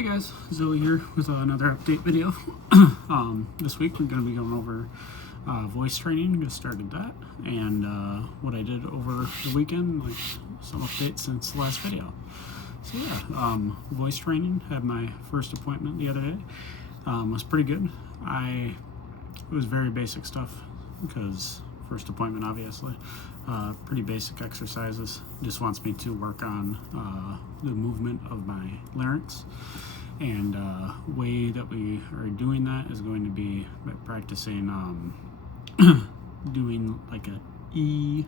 Hey guys, Zoe here with another update video. This week we're going to be going over voice training. Just started that, and what I did over the weekend, like some updates since the last video. So yeah, voice training. Had my first appointment the other day. Was pretty good. It was very basic stuff because first appointment, obviously. Pretty basic exercises. Just wants me to work on the movement of my larynx, and way that we are doing that is going to be by practicing doing like a E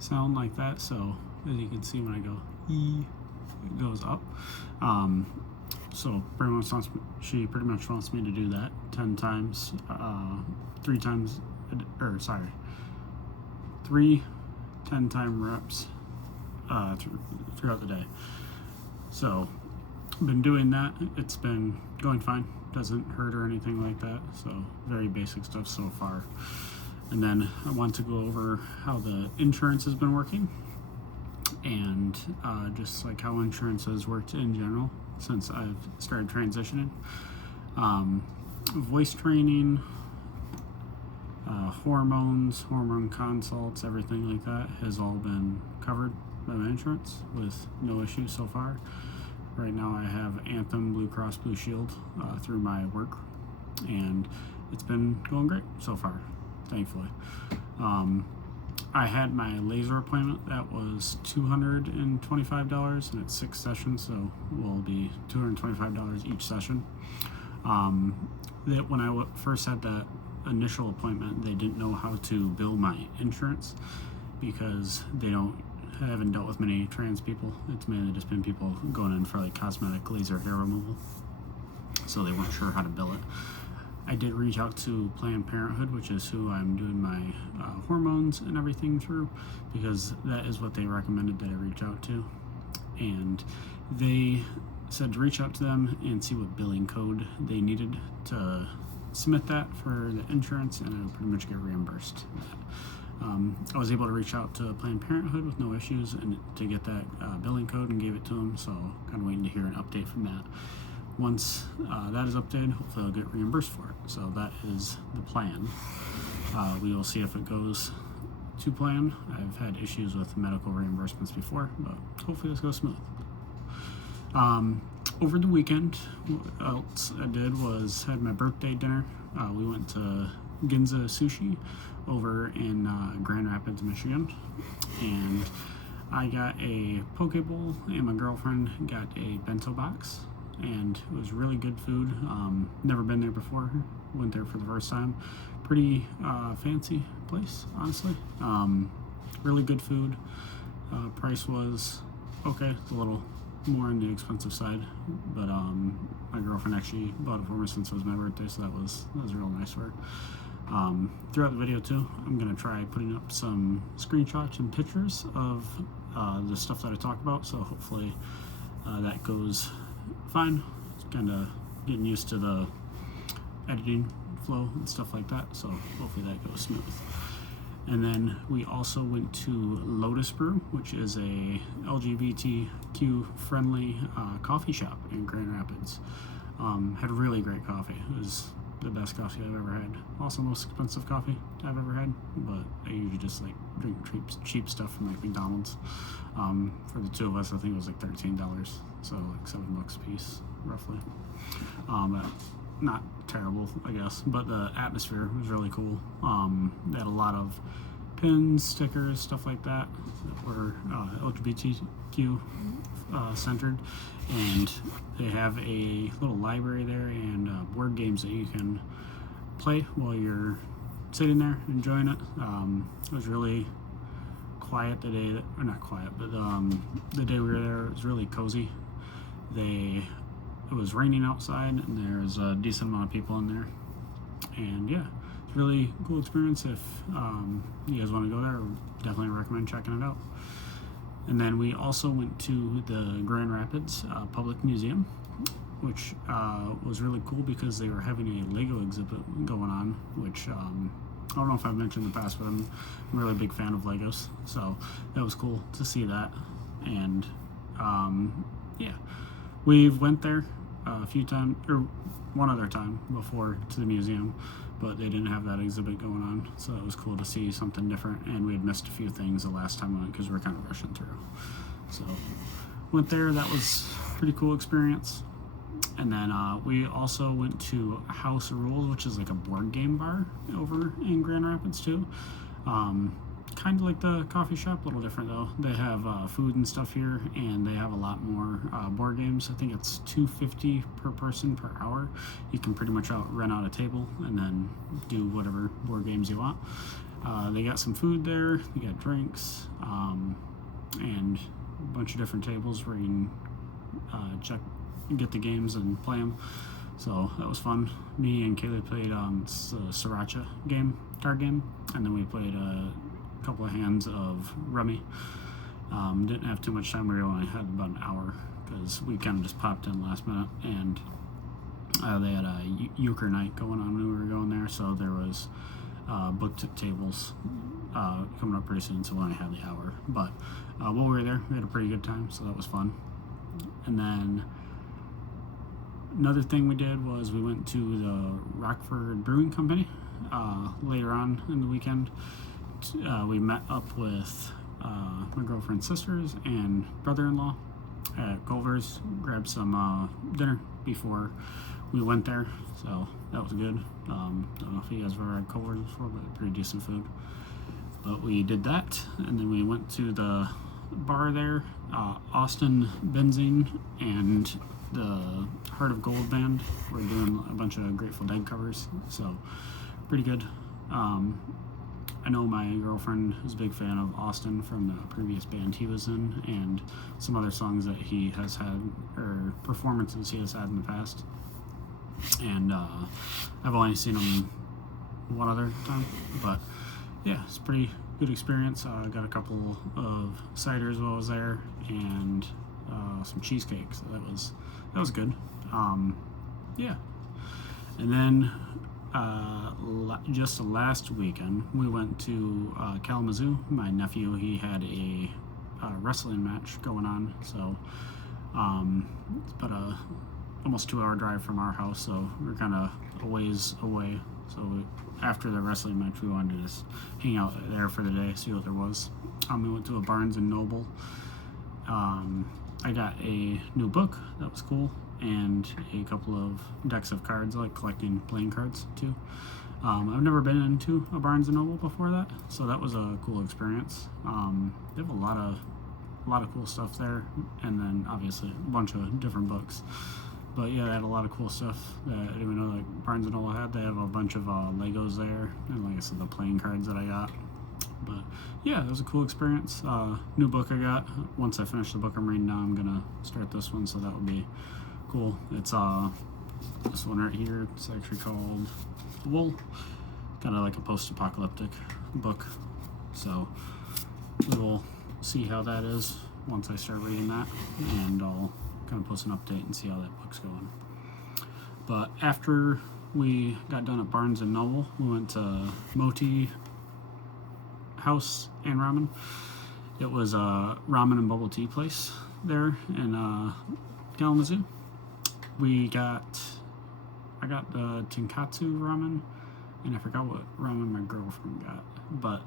sound like that. So as you can see, when I go E, it goes up. So she pretty much wants me to do that 10 times, 3 10-time reps throughout the day. So I've been doing that. It's been going fine. Doesn't hurt or anything like that. So very basic stuff so far. And then I want to go over how the insurance has been working, and just like how insurance has worked in general since I've started transitioning. Voice training, hormones, hormone consults, everything like that has all been covered by my insurance with no issues so far. Right now I have Anthem, Blue Cross Blue Shield through my work, and it's been going great so far, thankfully. I had my laser appointment. That was $225, and it's 6 sessions, so will be $225 each session. When I first had that initial appointment, they didn't know how to bill my insurance because they haven't dealt with many trans people. It's mainly just been people going in for like cosmetic laser hair removal, so they weren't sure how to bill it. I did reach out to Planned Parenthood, which is who I'm doing my hormones and everything through, because that is what they recommended that I reach out to, and they said to reach out to them and see what billing code they needed to submit that for the insurance, and I would pretty much get reimbursed. I was able to reach out to Planned Parenthood with no issues and to get that billing code, and gave it to them, so kind of waiting to hear an update from that. Once that is updated, hopefully I'll get reimbursed for it. So that is the plan. We will see if it goes to plan. I've had issues with medical reimbursements before, but hopefully this goes smooth. Over the weekend, what else I did was had my birthday dinner. We went to Ginza Sushi over in Grand Rapids, Michigan, and I got a poke bowl, and my girlfriend got a bento box, and it was really good food. Never been there before. Went there for the first time. Pretty fancy place, honestly. Really good food. Price was okay. It's a little more on the expensive side, but my girlfriend actually bought it for me since it was my birthday, so that was real nice for her. Throughout the video too, I'm gonna try putting up some screenshots and pictures of the stuff that I talk about, so hopefully that goes fine. Kind of getting used to the editing flow and stuff like that, so hopefully that goes smooth. And then we also went to Lotus Brew, which is a LGBTQ-friendly coffee shop in Grand Rapids. Had really great coffee. It was the best coffee I've ever had. Also most expensive coffee I've ever had, but I usually just like drink cheap stuff from like McDonald's. For the two of us, I think it was like $13, so like $7 a piece, roughly. But not terrible, I guess, but the atmosphere was really cool. They had a lot of pins, stickers, stuff like that were LGBTQ centered, and they have a little library there and board games that you can play while you're sitting there enjoying it. It was really quiet the day that, or not quiet, but the day we were there, it was really cozy. It was raining outside, and there's a decent amount of people in there, and yeah, it's a really cool experience. If you guys want to go there, I would definitely recommend checking it out. And then we also went to the Grand Rapids Public Museum, which was really cool because they were having a Lego exhibit going on, which I don't know if I've mentioned in the past, but I'm a really big fan of Legos, so that was cool to see that. And yeah, we went there a few times, or one other time before, to the museum, but they didn't have that exhibit going on, so it was cool to see something different. And we had missed a few things the last time we went because we were kind of rushing through. So went there. That was a pretty cool experience. And then we also went to House of Rules, which is like a board game bar over in Grand Rapids too. Kind of like the coffee shop, a little different though. They have food and stuff here, and they have a lot more board games. I think it's $2.50 per person per hour. You can pretty much rent out a table and then do whatever board games you want. They got some food there. They got drinks, and a bunch of different tables where you can check, get the games and play them. So that was fun. Me and Kaylee played Sriracha card game, and then we played a couple of hands of rummy. Didn't have too much time. We only had about an hour because we kind of just popped in last minute, and they had a euchre night going on when we were going there, so there was booked tables coming up pretty soon, so we only had the hour. But while we were there, we had a pretty good time, so that was fun. And then another thing we did was we went to the Rockford Brewing Company later on in the weekend. We met up with my girlfriend's sisters and brother-in-law at Culver's, grabbed some dinner before we went there, so that was good. Don't know if you guys have ever had Culver's before, but pretty decent food. But we did that, and then we went to the bar there, Austin Benzine and the Heart of Gold band. We're doing a bunch of Grateful Dead covers, so pretty good. I know my girlfriend is a big fan of Austin from the previous band he was in, and some other songs that he has had, or performances he has had in the past. And I've only seen him one other time, but yeah, it's a pretty good experience. I got a couple of ciders while I was there, and some cheesecake, so that was good. Yeah, and then just last weekend we went to Kalamazoo. My nephew, he had a wrestling match going on, so it's about a almost 2-hour drive from our house, so we're kind of a ways away. So after the wrestling match, we wanted to just hang out there for the day, see what there was. We went to a Barnes and Noble. I got a new book, that was cool, and a couple of decks of cards. I like collecting playing cards too. I've never been into a Barnes and Noble before that, so that was a cool experience. They have a lot of cool stuff there, and then obviously a bunch of different books. But yeah, they had a lot of cool stuff that I didn't even know like Barnes and Noble had. They have a bunch of Legos there, and like I said, the playing cards that I got. But yeah, it was a cool experience. New book I got. Once I finish the book I'm reading now, I'm gonna start this one, so that would be cool. It's this one right here. It's actually called Wool. Kind of like a post-apocalyptic book. So we'll see how that is once I start reading that, and I'll kind of post an update and see how that book's going. But after we got done at Barnes and Noble, we went to Moti House and Ramen. It was a ramen and bubble tea place there in Kalamazoo. I got the Tenkatsu ramen, and I forgot what ramen my girlfriend got, but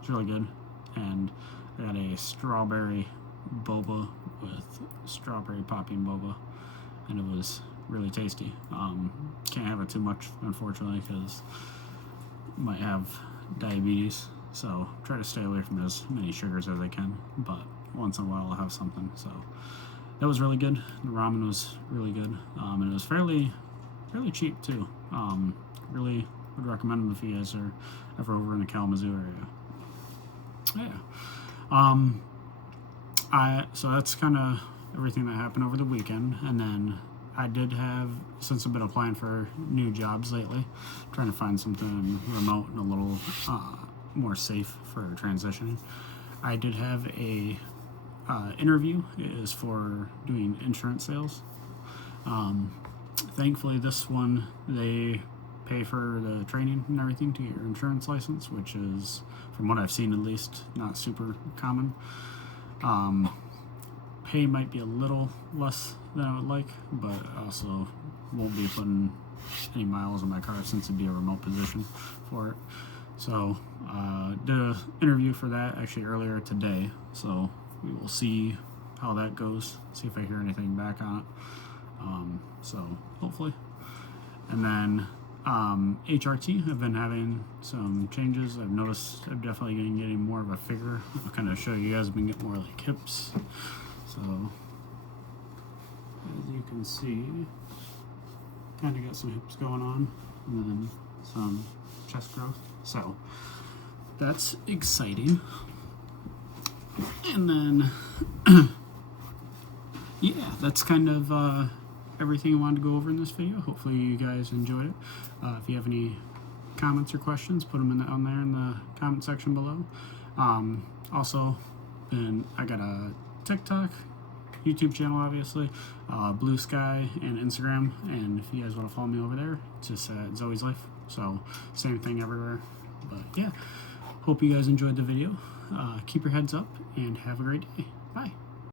it's really good. And I got a strawberry boba with strawberry popping boba, and it was really tasty. Can't have it too much, unfortunately, because I might have diabetes, so try to stay away from as many sugars as I can, but once in a while I'll have something. So that was really good. The ramen was really good, and it was fairly cheap too. Really would recommend them if you guys are ever over in the Kalamazoo area. Yeah. So that's kind of everything that happened over the weekend. And then I did have, since I've been applying for new jobs lately, trying to find something remote and a little more safe for transitioning, I did have a interview. It is for doing insurance sales. Thankfully, this one, they pay for the training and everything to get your insurance license, which is, from what I've seen at least, not super common. pay might be a little less than I would like, but I also won't be putting any miles on my car since it'd be a remote position for it. So did an interview for that actually earlier today, so we will see how that goes, see if I hear anything back on it. So hopefully. And then HRT, I've been having some changes. I've noticed I'm definitely getting more of a figure. I'll kind of show you guys. I've been getting more like hips. So as you can see, kind of got some hips going on, and then some chest growth. So that's exciting. And then yeah, that's kind of everything I wanted to go over in this video. Hopefully you guys enjoyed it. If you have any comments or questions, put them on there in the comment section below. Also, I got a TikTok, YouTube channel, obviously, Blue Sky, and Instagram. And if you guys want to follow me over there, it's just Zoe's Life. So same thing everywhere. But yeah, hope you guys enjoyed the video. Keep your heads up and have a great day. Bye.